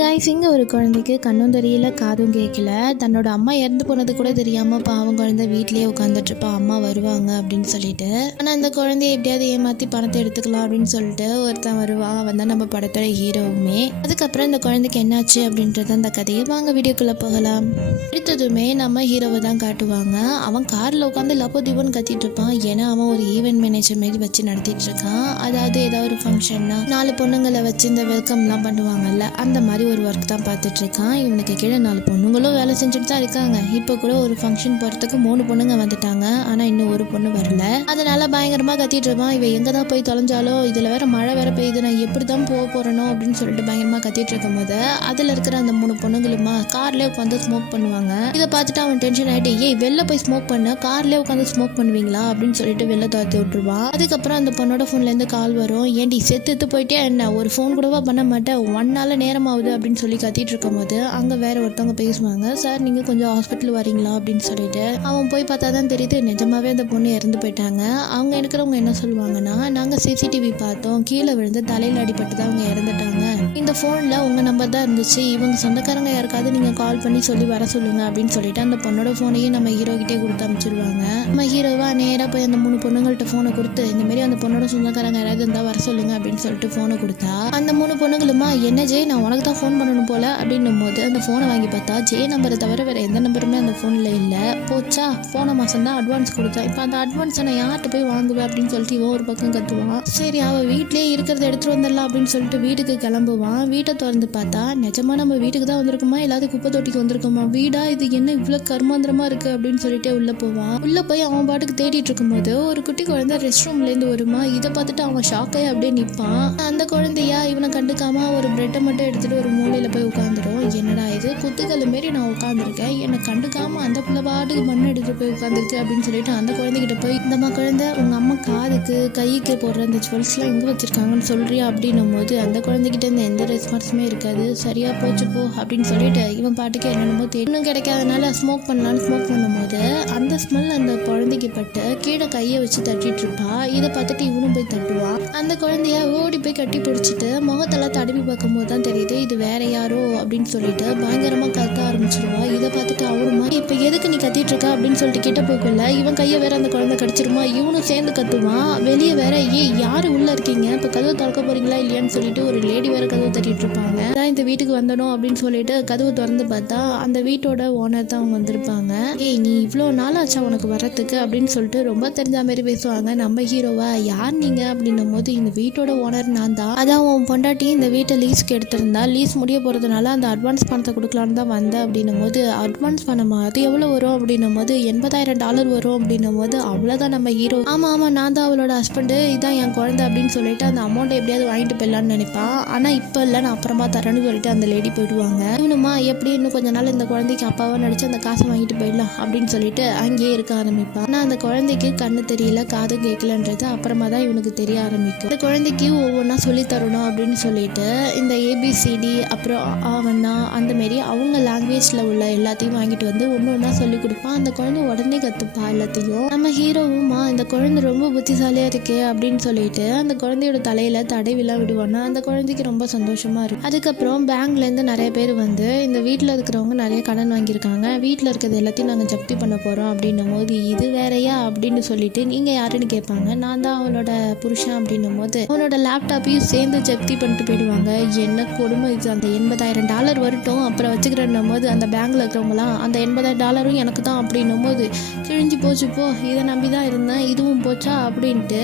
Guys, இங்கே ஒரு குழந்தைக்கு கண்ணும் தெரியல காதும் கேட்கல. தன்னோட அம்மா இறந்து போனது கூட தெரியாமல் பாவம் குழந்தை வீட்லேயே உட்காந்துட்ருப்பா, அம்மா வருவாங்க அப்படின்னு சொல்லிட்டு. ஆனால் இந்த குழந்தைய எப்படியாவது ஏமாற்றி பணத்தை எடுத்துக்கலாம் அப்படின்னு சொல்லிட்டு ஒருத்தன் வருவா. அவன் தான் நம்ம படத்தோட ஹீரோவுமே. அதுக்கப்புறம் இந்த குழந்தைக்கு என்னாச்சு அப்படின்றது அந்த கதையை வாங்க வீடியோக்குள்ளே போகலாம். எடுத்ததுமே நம்ம ஹீரோவை தான் காட்டுவாங்க. அவன் காரில் உட்காந்து லப்போ தீபம்னு கத்திட்டு இருப்பான். ஏன்னா அவன் ஒரு ஈவென்ட் மேனேஜர் மாரி வச்சு நடத்திட்டு இருக்கான். அதாவது ஏதாவது ஒரு ஃபங்க்ஷன்னா 4 பொண்ணுங்களை வச்சு இந்த வெல்கம்லாம் பண்ணுவாங்கல்ல, அந்த மாதிரி ஒரு ஒர்க் தான் பார்த்துட்டு இருக்கான். இவனுக்கு கீழே 4 பொண்ணுங்களும் வேலை செஞ்சுட்டு தான் இருக்காங்க. இப்போ கூட ஒரு ஃபங்க்ஷன் போகிறதுக்கு 3 பொண்ணுங்க வந்துட்டாங்க. ஆனால் இன்னும் ஒரு பொண்ணு வரல. அதனால பயங்கரமாக கத்திட்டு இருப்பான். இவன் எங்கே தான் போய் தொலைஞ்சாலோ, இதில் வேற மழை வேற பெய்யுது, நான் எப்படி தான் போக போகிறனோ அப்படின்னு சொல்லிட்டு பயங்கரமாக கத்திட்டு இருக்கும் போது அதில் இருக்கிற அந்த 3 பொண்ணுங்களுமா கார்லேயே உட்காந்து ஸ்மோக் பண்ணுவாங்க. இதை பார்த்துட்டு அவன் டென்ஷன் ஆகிட்டு, ஏய் வெளில போய் ஸ்மோக் பண்ண, கார்லேயே உட்காந்து ஸ்மோக் பண்ணுவீங்களா அப்படின்னு சொல்லிட்டு வெளில துரத்தி விட்டுருவான். அதுக்கப்புறம் அந்த பொண்ணோட ஃபோன்லேருந்து கால் வரும். ஏன்டி செத்து போயிட்டே என்ன, ஒரு ஃபோன் கூடவா பண்ண மாட்டேன், 1 நாள் நேரமாகுது அப்படின்னு சொல்லி கத்திட்டு இருக்கும் போது அங்கே வேற ஒருத்தவங்க பேசுவாங்க. சார் நீங்கள் கொஞ்சம் ஹாஸ்பிட்டல் வரீங்களா அப்படின்னு சொல்லிட்டு அவன் போய் பார்த்தா தான் தெரியுது நிஜமாவே அந்த பொண்ணு இறந்து போயிட்டாங்க. அவங்க இருக்கிறவங்க என்ன சொல்லுவாங்கன்னா, நாங்கள் சிசிடிவி பார்த்தோம், கீழே விழுந்து தலையில் அடிபட்டு தான் அவங்க இறந்துட்டாங்க. இந்த ஃபோனில் உங்கள் நம்பர் தான் இருந்துச்சு, இவங்க சொந்தக்காரங்க யாருக்காவது நீங்கள் கால் பண்ணி சொல்லி வர சொல்லுங்க அப்படின்னு சொல்லிட்டு அந்த பொண்ணோட ஃபோனையும் நம்ம ஹீரோகிட்டே கொடுத்து அனுப்பிச்சிடுவாங்க. நம்ம ஹீரோவா நேராக போய் அந்த 3 பொண்ணுங்கள்ட்ட ஃபோனை கொடுத்து இந்தமாரி அந்த பொண்ணோட சொந்தக்காரங்க யாராவது இருந்தால் வர சொல்லுங்க அப்படின்னு சொல்லிட்டு ஃபோனை கொடுத்தா அந்த 3 பொண்ணுங்களுமா, என்ன ஜெய் நான் உனக்கு தான் ஃபோன் பண்ணணும் போல அப்படின்னும் போது அந்த ஃபோனை வாங்கி பார்த்தா ஜே நம்பரை தவிர வேறு எந்த நம்பருமே அந்த ஃபோனில் இல்லை. போச்சா, போன மாதம் தான் அட்வான்ஸ் கொடுத்தா, இப்போ அந்த அட்வான்ஸை நான் யார்கிட்ட போய் வாங்குவேன் அப்படின்னு சொல்லிட்டு இவன் ஒரு பக்கம் கத்துவான். சரி அவள் வீட்லேயே இருக்கிறத எடுத்துகிட்டு வந்துடலாம் அப்படின்னு சொல்லிட்டு வீட்டுக்கு கிளம்புவான். வீட்டை திறந்து பார்த்தா நிஜமா நம்ம வீட்டுக்கு தான் வந்திருக்குமா, எல்லாத்தையும் குப்பை தொட்டிக்கு வந்திருக்குமா, வீடா இது என்ன இவ்வளோ கர்மாந்திரமாக இருக்குது அப்படின்னு சொல்லிட்டு உள்ளே போவான். உள்ளே போய் அவன் பாட்டுக்கு தேடிட்டு இருக்கும்போது ஒரு குட்டி குழந்தை ரெஸ்ட் ரூம்லேருந்து வருமா. இதை பார்த்துட்டு அவன் ஷாக்காகி அப்படியே நிற்பான். அந்த குழந்தையா இவனை கண்டுக்காம ஒரு பிரெட்டை மட்டும் எடுத்துகிட்டு ஒரு மூலையில் போய் உட்காந்துரும். என்னடா இது குத்துக்கல் மாரி நான் உட்காந்துருக்கேன், என்னை கண்டுக்காம அந்த பிள்ளை பாட்டுக்கு மண் எடுத்துகிட்டு போய் உட்காந்துருக்கு அப்படின்னு சொல்லிட்டு அந்த குழந்தைகிட்ட போய், இந்தம்மா குழந்தை உங்கள் அம்மா காதுக்கு கைக்கு போடுற அந்த ஜுவல்ஸ்லாம் எங்கே வச்சுருக்காங்கன்னு சொல்கிறியா அப்படின்னும் போது அந்த குழந்தைகிட்ட இருந்து எந்த ரெஸ்பான்ஸுமே இருக்காது. சரியா போச்சு போ அப்படின்னு சொல்லிட்டு இவன் பாட்டுக்கு என்னென்னமோ தேடணும் கிடைக்காதனால ஸ்மோக் பண்ணலான்னு ஸ்மோக் பண்ணும்போது அந்த ஸ்மெல் அந்த குழந்தைக்கு பட்டு கீழே கையை வச்சு தட்டிட்டு இருப்பா. இதை பார்த்துட்டு இவனும் போய் தட்டுவான். அந்த குழந்தைய ஓடி போய் கட்டி பிடிச்சிட்டு முகத்தெல்லாம் தடவி பார்க்கும்போது தான் தெரியுது இது வேற யாரோ அப்படின்னு சொல்லிட்டு பயங்கரமாக கத்த ஆரம்பிச்சிருவா. இதை பார்த்துட்டு அவருமா, இப்போ எதுக்கு நீ கத்திட்டு இருக்கா அப்படின்னு சொல்லிட்டு கிட்ட போய்க்குள்ள இவன் கையை வேற அந்த குழந்தை கடிச்சிருமா. இவனும் சேர்ந்து கத்துவான். வெளியே வேற, யாரு உள்ள இருக்கீங்க, இப்போ கதவு திறக்க போறீங்களா இல்லையான்னு சொல்லிட்டு ஒரு லேடி வேற கதவு தட்டிட்டு இருப்பாங்க. தான் இந்த வீட்டுக்கு வந்தனும் அப்படின்னு சொல்லிட்டு கதவு திறந்து பார்த்தா அந்த வீட்டோட ஓனர் தான் அவங்க வந்திருப்பாங்க. நீ இவ்வளோ நாள் ஆச்சா உனக்கு வரத்துக்கு அப்படின்னு சொல்லிட்டு ரொம்ப தெரிஞ்ச மாதிரி பேசுவாங்க. நம்ம ஹீரோவா, யார் நீங்க அப்படின்னும் போது இந்த வீட்டோட ஓனர் நான் தான், அதான் உன் பொண்டாட்டி இந்த வீட்டை லீஸ்க்கு எடுத்திருந்தா, லீஸ் முடிய போகிறதுனால அந்த அட்வான்ஸ் பணத்தை கொடுக்கலான்னு தான் வந்தேன் அப்படின்னும் போது, அட்வான்ஸ் பணமா, அது எவ்வளோ வரும் அப்படின்னும் போது $80,000 வரும் அப்படின்னும் போது அவ்வளோதான் நம்ம ஹீரோ. ஆமாம் நான் தான் அவளோட ஹஸ்பண்டு, இதான் என் குழந்தை அப்படின்னு சொல்லிட்டு அந்த அமௌண்ட்டை எப்படியாவது வாங்கிட்டு போயிடலான்னு நினைப்பான். ஆனால் இப்போ இல்லை நான் அப்புறமா தரேன்னு சொல்லிட்டு அந்த லேடி போயிடுவாங்க. இவனுமா எப்படி இன்னும் கொஞ்ச நாள் இந்த குழந்தைக்கு அப்பாவாக நடிச்சு அந்த காசை வாங்கிட்டு போயிடலாம் அப்படின்னு சொல்லிட்டு அங்கேயே இருக்க ஆரம்பிப்பான். ஆனால் அந்த குழந்தைக்கு கண்ணு தெரியல காது கேட்கலன்றது அப்புறமா தான் இவனுக்கு தெரிய ஆரம்பிக்கும். இந்த குழந்தைக்கு ஒவ்வொன்றா சொல்லி தரணும் அப்படின்னு சொல்லிட்டு இந்த ஏபிசிடி அப்புறம் ஆவண்ணா அந்த மாரி அவங்க லாங்குவேஜில் உள்ள எல்லாத்தையும் வாங்கிட்டு வந்து ஒன்று ஒன்றா சொல்லி கொடுப்பான். அந்த குழந்தை உடனே கற்றுப்பா எல்லாத்தையும். நம்ம ஹீரோவுமா, இந்த குழந்தை ரொம்ப புத்திசாலியாக இருக்கு அப்படின்னு சொல்லிட்டு அந்த குழந்தையோட தலையில் தடவிலாம் விடுவானா. அந்த குழந்தைக்கு ரொம்ப சந்தோஷமாக இருக்கும். அதுக்கப்புறம் பேங்க்லேருந்து நிறைய பேர் வந்து இந்த வீட்டில் இருக்கிறவங்க நிறைய கடன் வாங்கியிருக்காங்க, வீட்டில் இருக்கிறது எல்லாத்தையும் நாங்கள் ஜப்தி பண்ண போகிறோம் அப்படின்னும் போது இது வேறையா அப்படின்னு சொல்லிட்டு நீங்கள் யாருன்னு கேட்பாங்க. நான் தான் அவனோட புருஷன் அப்படின்னும் போது அவனோட லேப்டாப்பையும் சேர்ந்து ஜப்தி பண்ணிட்டு போயிடுவாங்க. என்ன கொடுமை இது, அந்த $80,000 வரட்டும் அப்புறம் வச்சுக்கிறேன்னும் போது அந்த பேங்க்ல இருக்கிறவங்களாம் அந்த $80,000 எனக்கு தான் அப்படின்னும் போது கிழிஞ்சு போச்சு போ, இதை நம்பி தான் இருந்தேன் இதுவும் போச்சா அப்படின்ட்டு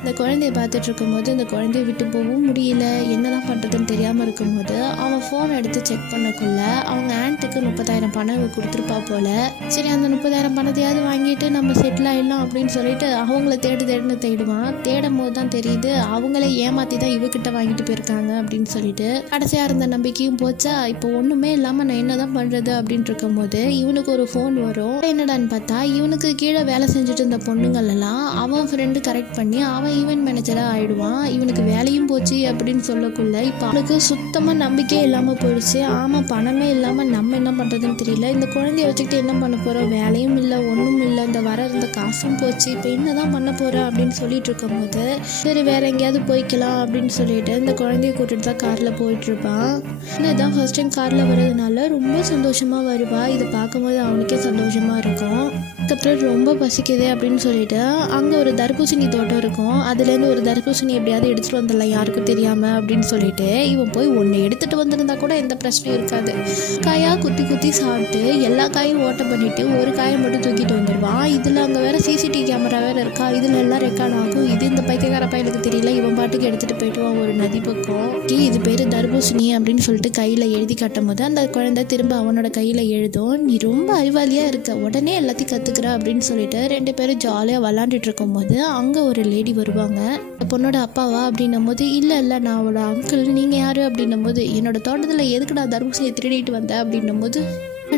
இந்த குழந்தைய பார்த்துட்டு இருக்கும்போது இந்த குழந்தைய விட்டு போகவும் முடியல. என்னதான் பண்ணுறதுன்னு தெரியாமல் இருக்கும்போது அவன் ஃபோன் எடுத்து செக் பண்ணக்குள்ள அவங்க ஆண்ட்டுக்கு 30,000 பணம் கொடுத்துருப்பா போல. சரி அந்த 30,000 பணத்தையாவது வாங்கிட்டு நம்ம செட்டில் ஆகிடலாம் அப்படின்னு சொல்லிட்டு அவங்கள தேடுன்னு தேடுவான். தேடும் போது தான் தெரியுது அவங்களே ஏமாற்றி தான் இவகிட்ட வாங்கிட்டு போயிருக்காங்க அப்படின்னு சொல்லிட்டு கடைசியாக இருந்த நம்பிக்கையும் போச்சா. இப்போ ஒன்றுமே இல்லாமல் நான் என்ன தான் பண்ணுறது அப்படின்ட்டு இருக்கும்போது இவனுக்கு ஒரு ஃபோன் வரும். என்னடான்னு பார்த்தா இவனுக்கு கீழே வேலை செஞ்சுட்டு இருந்த பொண்ணுங்களெல்லாம் அவன் ஃப்ரெண்டு கரெக்ட் பண்ணி அவன் ஈவென்ட் மேனேஜராக ஆகிடுவான். இவனுக்கு வேலையும் போச்சு, போச்சு அப்படின்னு சொல்லக்குள்ள இப்போ அவனுக்கு சுத்தமாக நம்பிக்கையே இல்லாமல் போயிடுச்சு. ஆமாம், பணமே இல்லாமல் நம்ம என்ன பண்ணுறதுன்னு தெரியல, இந்த குழந்தைய வச்சுக்கிட்டு என்ன பண்ண போகிறோம், வேலையும் இல்லை ஒன்றும் இல்லை, இந்த வர இருந்த காசும் போச்சு, இப்போ என்ன தான் பண்ண போகிறேன் அப்படின்னு சொல்லிட்டு இருக்கும்போது சரி வேற எங்கேயாவது போய்க்கலாம் அப்படின்னு சொல்லிட்டு இந்த குழந்தைய கூட்டிட்டு தான் காரில் போயிட்டுருப்பான். இதுதான் ஃபர்ஸ்ட் டைம் காரில் வர்றதுனால ரொம்ப சந்தோஷமாக வருவா. இதை பார்க்கும்போது அவனுக்கே சந்தோஷமாக இருக்கும். அதுக்கப்புறம் ரொம்ப பசிக்குது அப்படின்னு சொல்லிட்டு அங்கே ஒரு தர்பூசணி தோட்டம் இருக்கும், அதுலேருந்து ஒரு தர்பூசணி எப்படியாவது எடுத்துகிட்டு வந்துடலாம் யாருக்கும் தெரியாமல் அப்படின்னு சொல்லிட்டு இவன் போய் ஒன்று எடுத்துகிட்டு வந்திருந்தா கூட எந்த பிரச்சனையும் இருக்காது. காயாக குத்தி குத்தி சாப்பிட்டு எல்லா காயும் ஓட்ட பண்ணிவிட்டு ஒரு காயை மட்டும் தூக்கிட்டு வந்துடுவான். இதில் அங்கே வேறு சிசிடிவி கேமரா வேறு இருக்கா, இதில் எல்லாம் ரெக்கார்ட் ஆகும். இது இந்த பைத்தியக்கார பையனுக்கு தெரியல, இவன் பாட்டுக்கு எடுத்துகிட்டு போயிட்டுவான் ஒரு நதி பக்கம். இது பேர் தர்பூசணி அப்படின்னு சொல்லிட்டு கையில் எழுதி காட்டும் போது அந்த குழந்தை திரும்ப அவனோட கையில் எழுதும். நீ ரொம்ப அறிவாளியாக இருக்க, உடனே எல்லாத்தையும் கற்றுக்குற அப்படின்னு சொல்லிட்டு 2 பேரும் ஜாலியாக விளாண்டுட்டு இருக்கும்போது அங்கே ஒரு லேடி வருவாங்க. பொண்ணோட அப்பாவா அப்படின்னும் போது இல்லை நான் அவளோட அங்கிள், நீங்கள் யார் அப்படின்னும் போது என்னோட தோட்டத்தில் எதுக்கு நான் தர்பூசணியை திருடிட்டு வந்தேன் அப்படின்னும் போது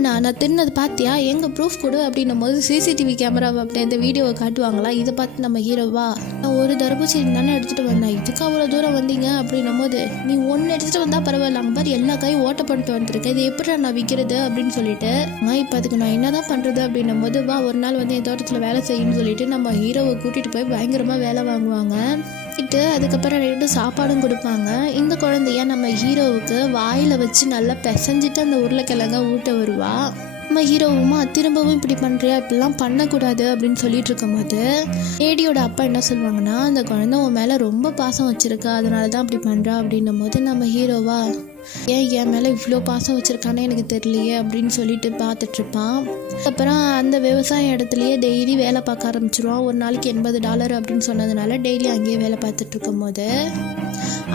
நான் திருநது பார்த்தியா, எங்கள் ப்ரூஃப் கொடு அப்படின்னும் போது சிசிடிவி கேமராவை அப்படி அந்த வீடியோவை காட்டுவாங்களா. இதை பார்த்து நம்ம ஹீரோவா நான் ஒரு தர்பூசணி தானே எடுத்துகிட்டு வந்தேன், இதுக்கு அவ்வளோ தூரம் வந்தீங்க அப்படின்னும் போது நீ ஒன்று எடுத்துகிட்டு வந்தால் பரவாயில்ல, அங்கே பாரு எல்லா காயும் ஓட்ட பண்ணிட்டு வந்துருக்கேன், இது எப்படி நான் விற்கிறது அப்படின்னு சொல்லிட்டு இப்போ அதுக்கு நான் என்ன தான் பண்ணுறது அப்படின்னும் போது வா ஒரு நாள் வந்து என் தோட்டத்தில் வேலை செய்யணும்னு சொல்லிட்டு நம்ம ஹீரோவை கூட்டிகிட்டு போய் பயங்கரமாக வேலை வாங்குவாங்க. அதுக்கப்புறம் 2 சாப்பாடும் கொடுப்பாங்க. இந்த குழந்தைய நம்ம ஹீரோவுக்கு வாயில் வச்சு நல்லா பிசைஞ்சிட்டு அந்த உருளைக்கிழங்க ஊட்ட வருவா. நம்ம ஹீரோவுமா திரும்பவும் இப்படி பண்ணுறியா, இப்படிலாம் பண்ணக்கூடாது அப்படின்னு சொல்லிட்டு இருக்கும்போது லேடியோட அப்பா என்ன சொல்லுவாங்கன்னா, அந்த குழந்தை உன் மேலே ரொம்ப பாசம் வச்சுருக்கா, அதனால தான் அப்படி பண்ணுறா அப்படின்னும் போது நம்ம ஹீரோவா என் மேலே இவ்வளோ பாசம் வச்சுருக்கானே எனக்கு தெரியலையே அப்படின்னு சொல்லிட்டு பார்த்துட்ருப்பான். அப்புறம் அந்த விவசாய இடத்துலையே டெய்லி வேலை பார்க்க ஆரம்பிச்சிருவான். ஒரு நாளைக்கு $80 அப்படின்னு சொன்னதுனால டெய்லி அங்கேயே வேலை பார்த்துட்டு இருக்கும்போது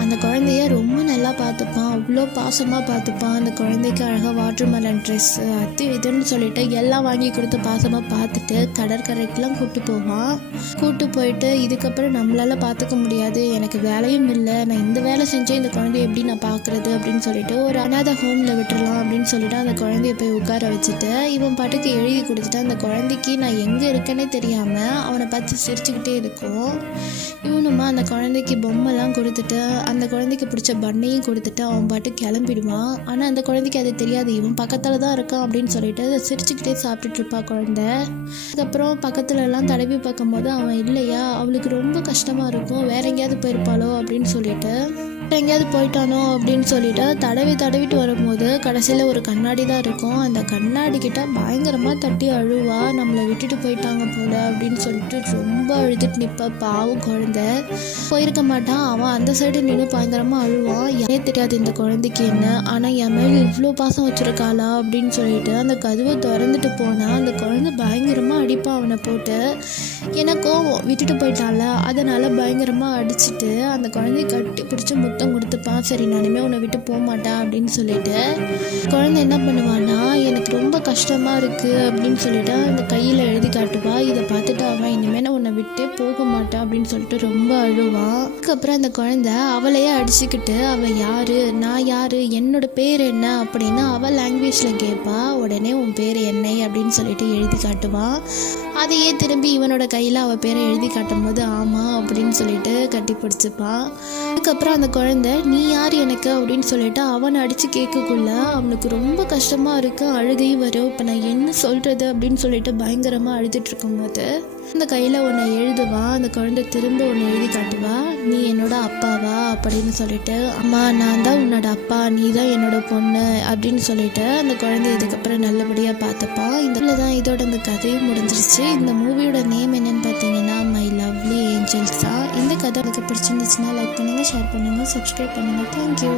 அந்த குழந்தைய ரொம்ப நல்லா பார்த்துப்பான், அவ்வளோ பாசமாக பார்த்துப்பான். அந்த குழந்தைக்கு அழகாக வாட்டர்மெலன் ட்ரெஸ்ஸு அது இதுன்னு சொல்லிட்டு எல்லாம் வாங்கி கொடுத்து பாசமாக பார்த்துட்டு கடற்கரைக்கெலாம் கூப்பிட்டு போவான். கூப்பிட்டு போயிட்டு இதுக்கப்புறம் நம்மளால் பார்த்துக்க முடியாது, எனக்கு வேலையும் இல்லை, நான் இந்த வேலை செஞ்சேன் இந்த குழந்தைய எப்படி நான் பார்க்குறது அப்படின்னு சொல்லிட்டு ஒரு அனாதை ஹோமில் விட்டுடலாம் அப்படின்னு சொல்லிட்டு அந்த குழந்தைய போய் உட்கார வச்சுட்டு இவன் பாட்டுக்கு எழுதி கொடுத்துட்டு அந்த குழந்தைக்கு நான் எங்கே இருக்கேன்னே தெரியாமல் அவனை பார்த்து சிரிச்சுக்கிட்டே இருக்கும். இவனுமா அந்த குழந்தைக்கு பொம்மைலாம் கொடுத்துட்டு அந்த குழந்தைக்கு பிடிச்ச பண்ணையும் கொடுத்துட்டு அவன் பாட்டு கிளம்பிடுவான். ஆனால் அந்த குழந்தைக்கு அது தெரியாது, இவன் பக்கத்தில் தான் இருக்கான் அப்படின்னு சொல்லிட்டு அதை சிரிச்சுக்கிட்டே சாப்பிட்டுட்டு இருப்பா குழந்தை. அதுக்கப்புறம் பக்கத்துலலாம் தடவி பார்க்கும்போது அவன் இல்லையா, அவளுக்கு ரொம்ப கஷ்டமாக இருக்கும், வேற எங்கேயாவது போயிருப்பாளோ அப்படின்னு சொல்லிட்டு எங்கேயாவது போயிட்டானோ அப்படின்னு சொல்லிட்டு தடவிட்டு வரும்போது கடைசியில் ஒரு கண்ணாடி தான் இருக்கும். அந்த கண்ணாடி கிட்ட பயங்கரமாக தட்டி அழுவா, நம்மளை விட்டுட்டு போயிட்டாங்க போல அப்படின்னு சொல்லிட்டு ரொம்ப அழுதுட்டு நிற்பா. பாவம் குழந்தை போயிருக்க மாட்டான், அவன் அந்த சைடு நின்று பயங்கரமாக அழுவான். ஏனே தெரியாது இந்த குழந்தைக்கு என்ன, ஆனால் என் மேலே இவ்வளோ பாசம் வச்சுருக்காளா அப்படின்னு சொல்லிட்டு அந்த கதவை திறந்துட்டு போனால் அந்த குழந்தை பயங்கரமாக அடிப்பான் அவனை போட்டு. எனக்கும் விட்டுட்டு போயிட்டான்ல அதனால் பயங்கரமாக அடிச்சுட்டு அந்த குழந்தைய கட்டி பிடிச்சி முத்தம் கொடுத்துப்பான். சரி நானுமே உன்னை விட்டு போக மாட்டேன் அப்படின்னு சொல்லிட்டு குழந்தை என்ன பண்ணுவான்னா, எனக்கு ரொம்ப கஷ்டமாக இருக்குது அப்படின்னு சொல்லிட்டு அந்த கையில் எழுதி காட்டுவா. இதை பார்த்துட்டு அவன் இனிமேல் நான் உன்னை விட்டே போக மாட்டான் அப்படின்னு சொல்லிட்டு ரொம்ப அழுவான். அதுக்கப்புறம் அந்த குழந்தை அவளையே அடிச்சுக்கிட்டு அவள் யார், நான் யார், என்னோட பேர் என்ன அப்படின்னு அவள் லாங்குவேஜில் கேட்பா. உடனே உன் பேர் என்ன அப்படின்னு சொல்லிட்டு எழுதி காட்டுவான். அதையே திரும்பி இவனோட கையில் அவள் பேரை எழுதி காட்டும் போது ஆமாம் அப்படின்னு சொல்லிட்டு கட்டி பிடிச்சிப்பான். அதுக்கப்புறம் அந்த குழந்தை நீ யார் எனக்கு அப்படின்னு சொல்லிட்டு அவனை அடித்து கேட்கக்குள்ள அவனுக்கு ரொம்ப கஷ்டமாக இருக்குது, அழுகையும் வரும். இப்போ நான் என்ன சொல்கிறது அப்படின்னு சொல்லிட்டு பயங்கரமாக அழுதுட்டு இருக்கும்போது அந்த கையில் ஒன்று எழுதுவான். அந்த குழந்தை திரும்ப ஒன்று எழுதி காட்டுவா, நீ என்னோட அப்பாவா அப்படின்னு சொல்லிட்டு அம்மா நான் தான் உன்னோட அப்பா, நீ தான் என்னோட பொண்ணு அப்படின்னு சொல்லிட்டு அந்த குழந்தை இதுக்கப்புறம் நல்லபடியாக பார்த்துப்பான். இதில் தான் இதோட அந்த கதையும் முடிஞ்சிருச்சு. இந்த மூவியோட நேம் என்னன்னு பார்த்தீங்கன்னா மை லவ்லி ஏஞ்சல்ஸா. இந்த கதை உங்களுக்கு பிடிச்சிருந்துச்சுன்னா லைக் பண்ணுங்கள், ஷேர் பண்ணுங்கள், சப்ஸ்கிரைப் பண்ணுங்கள். தேங்க்யூ.